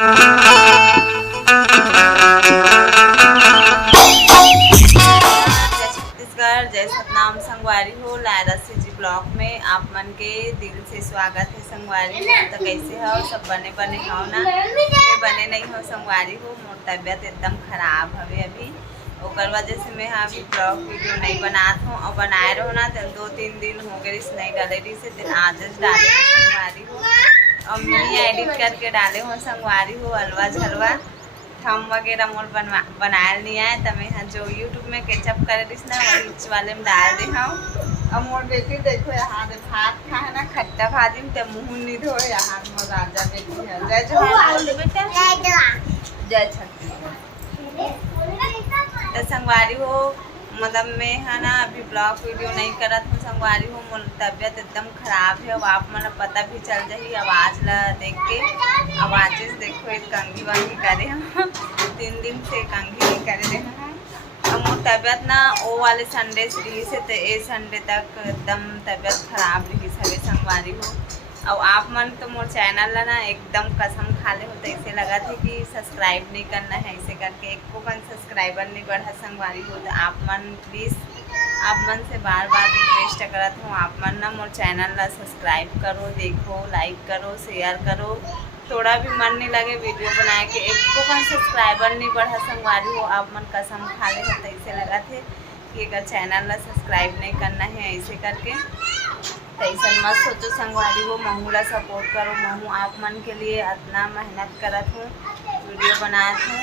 छत्तीसगढ़ जय सतनाम संगवारी हो लायरा से जी ब्लॉग में आप मन के दिल से स्वागत है। संगवारी हो तो कैसे हो सब बने बने हो ना, मैं बने नहीं हो संगवारी हो। मोर तबियत एकदम खराब हवे अभी, ओकर वजह से मैं अभी ब्लॉग वीडियो नहीं बनात हूँ और बनाए रहो ना तो 2-3 दिन हो गए नहीं डाले रही से दिन आज डाले हो संगवारी हो और मैं एडिट करके डाले हो संगवारी हो। हलवा झलवा थम वगैरह मोर बनाए नहीं आए तो मैं जो यूट्यूब में केचप कर रही ना वही वाले में डाल दे हूँ। और मोर बेटी देखो यहाँ भात खा है ना खट्टा भाजी में तो मुँह नहीं धो यहाँ मोर राजा बेटी है। जय जोहार बेटा, जय छत्तीसगढ़। तो संगवारी हो मतलब मैं है ना अभी ब्लॉग वीडियो नहीं करत हूँ संगवारी हो। मोर तबियत एकदम खराब है। अब आप मन पता भी चल जाही आवाज़ ला देख के। आवाज़ देखो एक कंघी वंघी करे हम 3 दिन से कंघी नहीं करे रहे हैं। और मोर तबियत ना वो वाले संडे से रही से तो ये संडे तक एकदम तबियत खराब रही सवे संगवारी हो। और आप मन तो मोर चैनल ला ना एकदम कसम खा ले हो तो ऐसे लगा थे कि सब्सक्राइब नहीं करना है, ऐसे करके एक को सब्सक्राइबर नहीं बढ़ा संगवारी हो। तो आप मन प्लीज़ आप मन से बार बार रिक्वेस्ट करत हूँ, आप मन ना मोर चैनल ला सब्सक्राइब करो, देखो, लाइक करो, शेयर करो। थोड़ा भी मन नहीं लगे वीडियो बनाए के एक को सब्सक्राइबर नहीं बढ़ा संगवारी हो। आप मन कसम खा ले हो तो ऐसे लगा थे कि अगर चैनल ला सब्सक्राइब नहीं करना है ऐसे करके तो ऐसा मत सोचो संगवारी हो। महू ला सपोर्ट करो, महू आप मन के लिए इतना मेहनत करत हूँ, वीडियो बनात हूँ,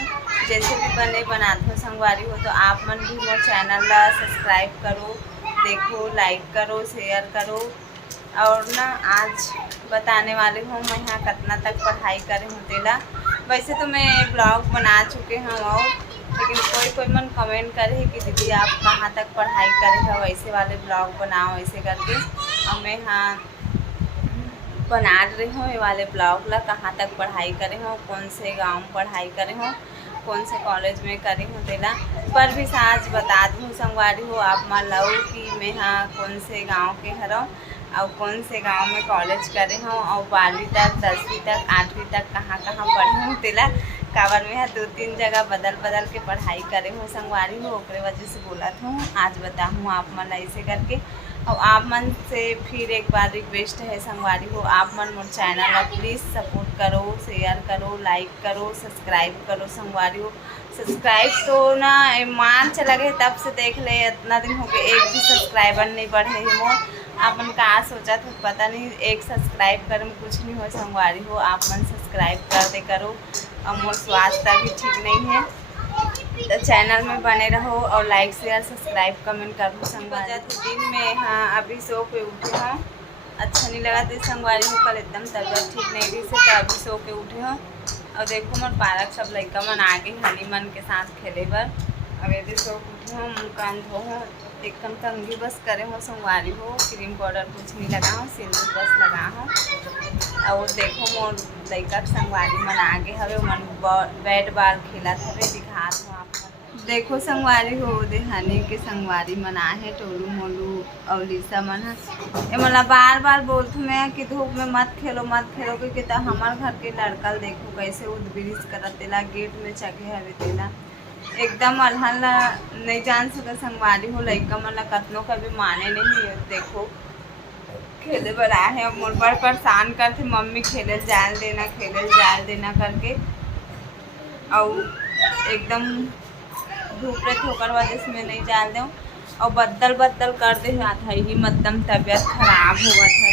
जैसे भी बने बनात हूँ संगवारी हो। तो आप मन भी मोर चैनल ला सब्सक्राइब करो, देखो, लाइक करो, शेयर करो। और ना आज बताने वाली हूँ मैं यहाँ कितना तक पढ़ाई करे हूँ तेला। वैसे तो मैं ब्लॉग बना चुके हूँ और लेकिन कोई मन कमेंट करे कि दीदी आप कहाँ तक पढ़ाई करे हो, वैसे वाले ब्लॉग बनाओ ऐसे करके। और मैं हाँ बना रही हूँ ये वाले ब्लॉग ला कहाँ तक पढ़ाई करे हो, कौन से गांव में पढ़ाई करे हो, कौन से कॉलेज में करी हूँ तेला पर भी साँझ बता दूँ संगवारी हो। आप मान लो कि मैं हाँ कौन से गांव के हरों और कौन से गांव में कॉलेज करे हूँ और 12वीं तक, 10वीं तक, 8वीं तक कहाँ पढ़े हूँ तेला। काबर में है 2-3 जगह बदल के पढ़ाई करे हूँ संगवारी हो, ओकरे वजह से बोलत हूँ आज बताऊँ आप मन ऐसे करके। और आप मन से फिर एक बार रिक्वेस्ट है संगवारी हो, आप मन मोर चैनल ला प्लीज़ सपोर्ट करो, शेयर करो, लाइक करो, सब्सक्राइब करो संगवारी हो। सब्सक्राइब तो ना मान चला गए तब से देख ले इतना दिन हो गए एक भी सब्सक्राइबर नहीं बढ़े है मोर। आपन का सोचा था पता नहीं, एक सब्सक्राइब करे में कुछ नहीं हो संगवारी हो। आप मन सब्सक्राइब कर दे करो और मोर स्वास्थ्य भी ठीक नहीं है तो चैनल में बने रहो और लाइक शेयर सब्सक्राइब कमेंट करो संगवारी। दिन में हाँ अभी सो के उठे हो, अच्छा नहीं लगा तो संगवारी हो। कल एकदम तबियत ठीक नहीं रही से तो अभी सो के उठे हो। और देखो मोर पार्क सब लड़का मन आगे हनी मन के साथ खेले बर। अब यदि सो उठे हो, मुँह कान धो हो, एकदम कंघी बस करे हो संगवारी हो। क्रीम पाउडर कुछ नहीं लगा हो, सिंदूर बस लगा हो। और देखो मोर लड़का संगवारी मन आगे हवे मन बैट बॉल खेलत हवे दिखात हो आप मन। देखो संगवारी हो देहानी के संगवारी मन आहे टोलू मोलू और लिसा मन है मतलब बार बोलती मैं कि धूप में मत खेलो क्योंकि तो हमारे घर के लड़का देखो कैसे उद्बिरिश करत तेला गेट में चढ़े हवे तेला एकदम अल्हन ला नहीं जान सका संगवारी हो। लड़का मन ला कतनों का भी माने नहीं है। देखो खेले बर आए अब मोर पर परेशान करते मम्मी खेले जाल देना करके। और एकदम धूप रहे ठोकर वजह से मैं नहीं जाल दूँ और बदल कर दे आधा ही मतलब तबियत खराब हुआ था।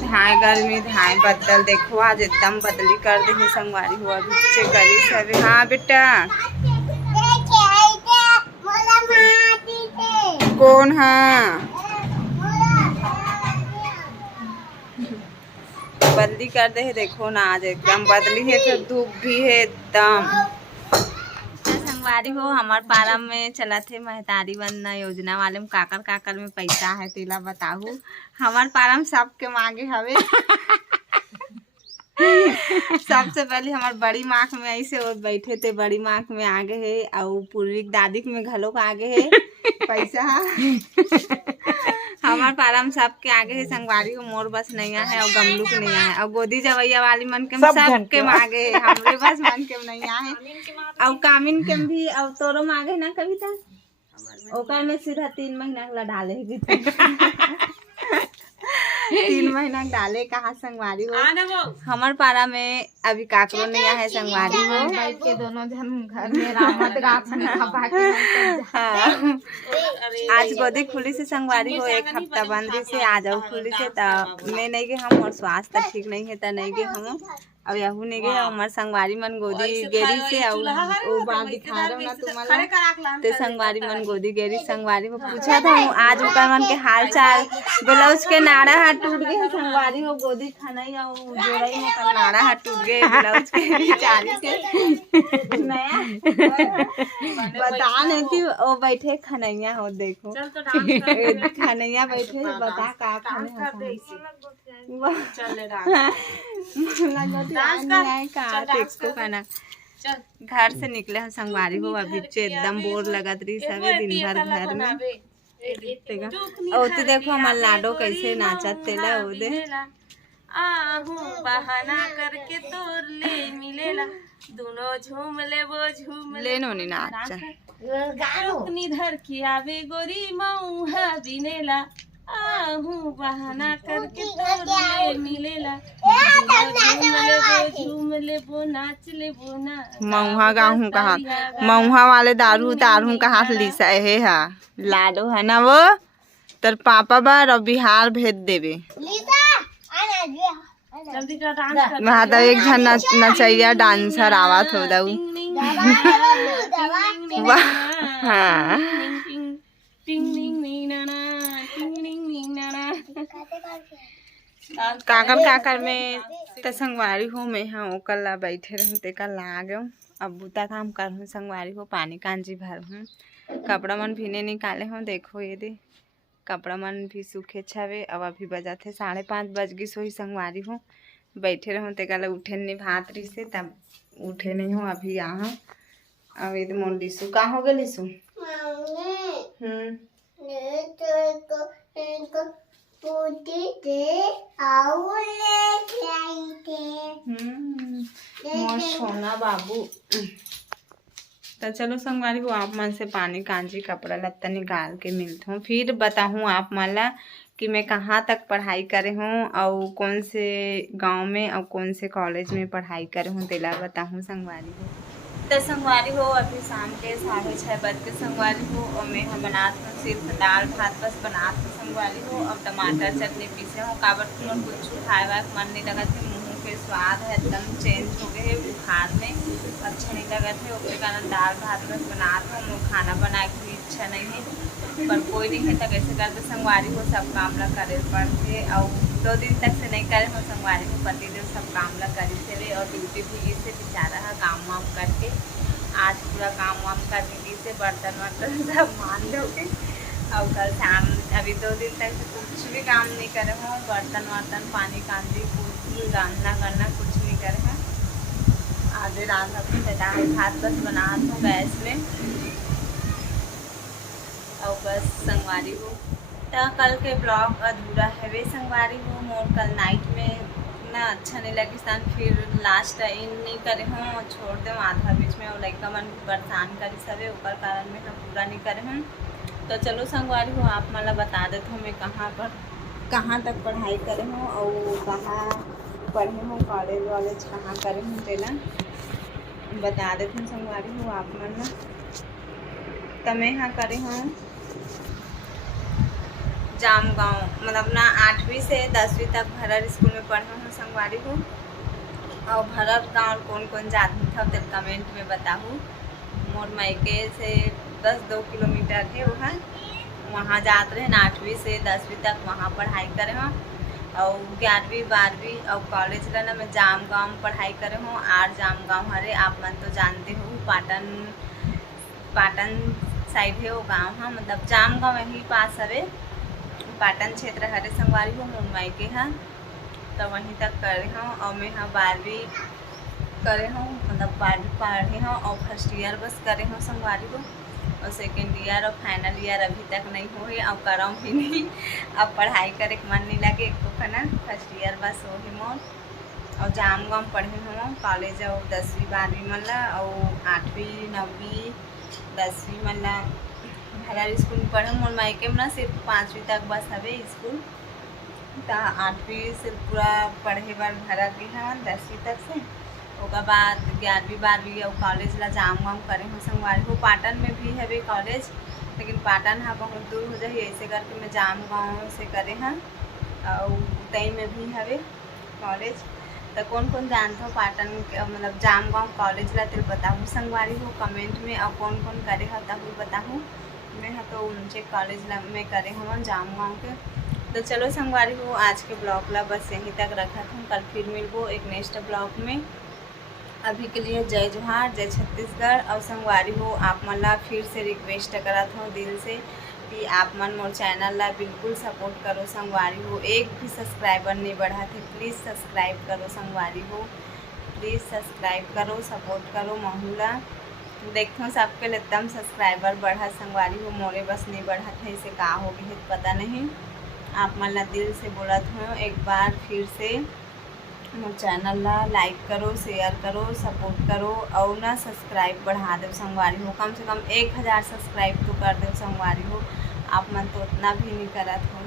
धाए गर्मी धाए बदल देखो आज एकदम बदली कर दे संगवारी हुआ बच्चे करी सभी। हाँ बेटा कौन है बदली कर दे देखो ना आज एकदम बदली है तो धूप भी है एकदम। संगवारी हो हमार पारा में चला थे महतारी वंदना योजना वाले में काकर में पैसा है तेला बताहू। हमार पारा में सबके मांगे हवे सबसे पहले हमार बड़ी माख में ऐसे और बैठे थे, बड़ी माख में आगे है और पूर्वी दादी में घलों आगे है पैसा। हमार पारा में सबके आगे है संगवारी को मोर बस नहीं है और गमलू के नहीं है और गोदी जवैया वाली मन के सबके मांगे है हमरे बस मन के नहीं है और कामिन के भी और तोरो मांगे ना कविता ओकर में सीधा 3 महीना ला डाले 3 महीना डाले कहा संगवारी हो हमार पारा में अभी काकरो नहीं है संगवारी हो बैठ के दोनों जन घर में रामत गाछ में खपा के आज गोदी खुली से संगवारी हो 1 हफ्ता बंदी से आ जाओ खुली से त मैं नहीं गए हम और स्वास्थ्य ठीक नहीं है त नहीं गए हम अब यहू नहीं गए हमार संगवारी मन गोदी गेरी से और वो बात दिखा रहा ना तुम्हारा ते संगवारी मन गोदी गेरी संगवारी में पूछा था आज ओकर मन के हाल चाल ब्लाउज के नाड़ा हाथ टूट गए संगवारी हो गोदी खाना या जोड़ई में का नाड़ा हाथ टूट गए ब्लाउज के बेचारी के नया बता नहीं थी वो बैठे खनैया हो देखो खनैया बैठे बता का खाने घर से निकले हैं संगवारी हो अभी एकदम बोर लगत रही सवे दिन भर घर में और तो देखो हमार लाडो कैसे नाचत तेला हो दे आहू बहाना करके तोर ले मिलेला दोनों झूम ले वो झूम ले नो नाच धर की आवे गोरी मऊहा बिनेला आहू बहाना करके तोर ले मिलेला झूम ले वो नाच ले वो ना मऊहा गाहू कहा मऊहा वाले दारू दारू कहा लीसा है हा लाडो है ना वो तर पापा बार और बिहार भेज देवे वहाँ तो एक जन नचैया डांसर आवत हो दऊ हाँ काकर काकर में त संगवारी हो मैं हाँ ओकर ला बैठे रहूँ तेका ला गयो अब बूता काम कर हूँ संगवारी हो पानी कांजी भर हूँ कपड़ा मन भीने निकाले हूँ देखो ये दे कपड़ा मन भी सूखे छावे अब अभी बजा थे 5:30 बज गई सोई संगवारी हूँ बैठे रहूँ तेका ला उठे नहीं भात रही से तब उठे नहीं हूँ अभी यहाँ अब ये मोर लिसू का हो गए लिसू मोर सोना बाबू तो चलो संगवारी को आप मन से पानी कांजी कपड़ा लत्ता निकाल के मिलता हूँ फिर बताऊँ आप मला कि मैं कहाँ तक पढ़ाई करे हूँ और कौन से गांव में और कौन से कॉलेज में पढ़ाई करे हूँ तेला बताऊँ संगवारी को तो संगवारी हो अभी शाम के 6:30 बज के संगवारी हो और मैं हम बनात हूँ सिर्फ दाल भात बस बनात हूँ संगवारी हो और टमाटर चटनी पीसे हूँ काबर तुम कुछ खाए वाए मन नहीं लगा थे मुँह के स्वाद है एकदम चेंज हो गए बुखार में अच्छा नहीं लगा थे उसके कारण दाल भात बस बनात हूँ खाना बनाए की इच्छा नहीं है पर कोई नहीं है तो कैसे करते संगवारी हो सब काम ला करे पड़ते और 2 दिन तक से नहीं करे हो संगवारी को पतिदेव सब काम ला करी थे और ड्यूटी भी से बेचारा है काम वाम करके आज पूरा काम वाम करके से बर्तन वर्तन सब मान दोगे और कल शाम अभी 2 दिन तक से कुछ भी काम नहीं करे हो बर्तन वर्तन पानी कांजी कुछ भी रांधना करना कुछ नहीं करे हैं आधे रात अपनी दाल भात बस बना दूँ गैस में और बस संगवारी हो तो कल के ब्लॉग अधूरा है वे संगवारी हो मोर कल नाइट में ना अच्छा नहीं लगी सन फिर लास्ट इन नहीं करे हूँ छोड़ दे आधा बीच में और लड़का मन परेशान करी सवे ओकर कारण में हम पूरा नहीं करे हूँ तो चलो संगवारी हो आप मला बता देते हूँ मैं कहाँ तक पढ़ाई करे हूँ और कहाँ पढ़े हूँ कॉलेज वॉलेज कहाँ करे हूँ तेला बता देते हूँ संगवारी हो आप मन तो मैं यहाँ करे हूँ जाम गाँव मतलब ना 8वीं से 10वीं तक भरर स्कूल में पढ़े हूँ संगवारी हो और भरर गाँव कौन कौन जाती था तो कमेंट में बताऊँ मोर मायके से 10-2 किलोमीटर है वहाँ जाते रहे 8वीं से 10वीं तक वहाँ पढ़ाई करे हूँ और 11वीं 12वीं और कॉलेज ला ना मैं जाम गाँव में पढ़ाई करे हूँ आर जाम गाँव हरे आप मन तो जानते हो पाटन साइड है वो गाँव हाँ मतलब जाम गाँव यहीं पास हवे पाटन क्षेत्र हरे संगवारी हो मुंबई के हाँ तो वहीं तक करे हूँ और मैं हाँ 12वीं करे हूँ मतलब 12वीं पढ़े हूँ और फर्स्ट ईयर बस करे हूँ संगवारी को और सेकेंड ईयर और फाइनल ईयर अभी तक नहीं हो है और करम भी नहीं। अब पढ़ाई करे के मन नहीं लगे एक तो ना फर्स्ट ईयर बस हो ही मोर और जाम गम पढ़े हम कॉलेज और 10वीं 12वीं मतलब और 8वीं 9वीं 10वीं मतलब हर स्कूल में पढ़े मोर मायके में ना सिर्फ 5वीं तक बस हवे स्कूल तो 8वीं से पूरा पढ़े बार भरा गई हन 10वीं तक से ओकर बाद 11वीं 12वीं और कॉलेज ला जाम वाम करे हो संगवारी हो पाटन में भी हवे कॉलेज लेकिन पाटन हाँ बहुत दूर हो जाए ऐसे करके मैं जाम गाँव से करे हाँ और तई में भी हवे कॉलेज तो कौन कौन जानता हो पाटन मतलब जाम गाँव कॉलेज ला तेल बताऊँ संगवारी हो कमेंट में और कौन कौन करे हा तब बताऊँ मैं हाँ तो उनसे कॉलेज ला में करे हम जाम गाँव के। तो चलो संगवारी हो आज के ब्लॉग ला बस यहीं तक रखा था कल फिर मिलबो एक नेक्स्ट ब्लॉग में। अभी के लिए जय जोहार जय छत्तीसगढ़ और संगवारी हो आप मन ला फिर से रिक्वेस्ट करत हो दिल से कि आप मन मोर चैनल ला बिल्कुल सपोर्ट करो संगवारी हो एक भी सब्सक्राइबर नहीं बढ़ा थे प्लीज़ सब्सक्राइब करो संगवारी हो प्लीज़ सब्सक्राइब करो सपोर्ट करो महूला देखो सबके एकदम सब्सक्राइबर बढ़ा संगवारी हो मोरे बस नहीं बढ़ा थे इसे का हो गई पता नहीं आप मन ला दिल से बोलत हो एक बार फिर से मोर चैनल ला लाइक करो शेयर करो सपोर्ट करो और ना सब्सक्राइब बढ़ा दो संगवारी हो कम से कम 1000 सब्सक्राइब तो कर दो संगवारी हो आप मन तो उतना भी नहीं करत हो।